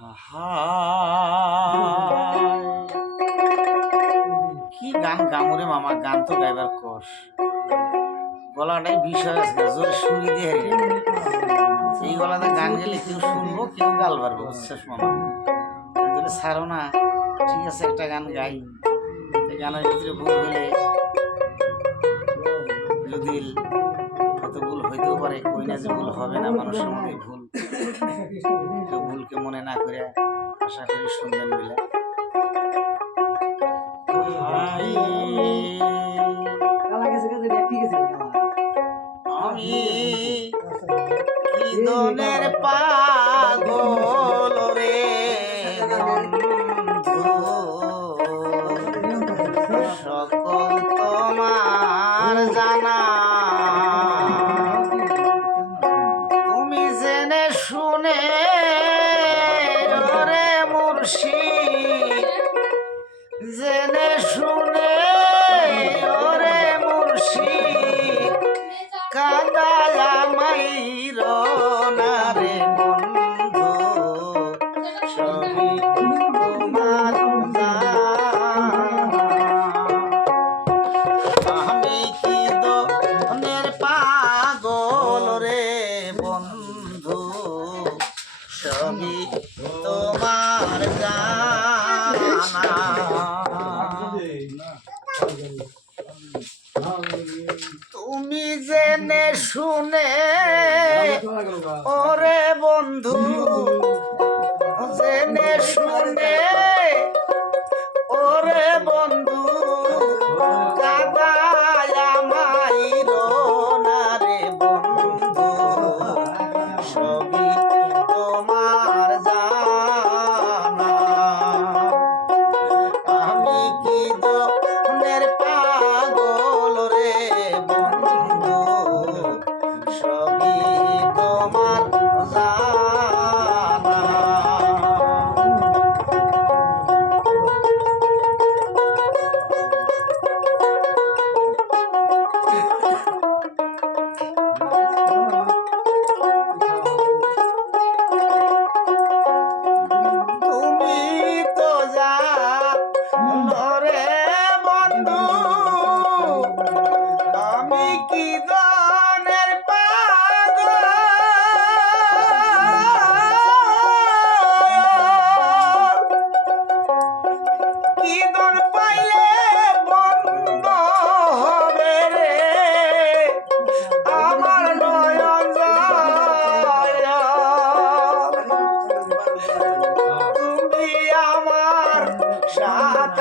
কি গান গামুরে মামা, গান তো গাইবার কোষ, গলাটাই বিষয় আছে, জোরে সুরি দিয়ে এই গলাতে গান গেলে কেউ শুনবো, কেউ গাল পারবো, বুঝছিস মামা? ছাড়ো না, ঠিক আছে একটা গান গাই। গানের ভিতরে ভুল হলে যদি কত ভুল হইতেও পারে, কই না যে ভুল হবে না, মানুষের মধ্যে ভুল, কেউ ভুলকে মনে না করে আশা করি শুনবেন বলে। আমি কি দনের পাগল রে বন্ধু, সকল তোমার জানা, তুমি জেনে শুনে রে মুর্শিদ, জেনে শুনে ওরে মুর্শিদ, কাঁদায়া মাইর না রে বন্ধু, সবই তোমার জানা। আমি কি দনের পাগল রে বন্ধু, সবই তোমার জানা। তুমি জেনে শুনে ওরে বন্ধু, জেনে শুনে ওরে বন্ধু, কাঁদায়া মাইর না রে বন্ধু, সবই তোমার জানা। আমি কি দনের পাগল রে বন্ধু, সবই তোমার জানা। তুমি তো জানো রে বন্ধু, আমি কি দনের পাগল, কি দন পাইলে বন্ধ হবে রে আমার নয়ন জয়, তুমি আমার সাথ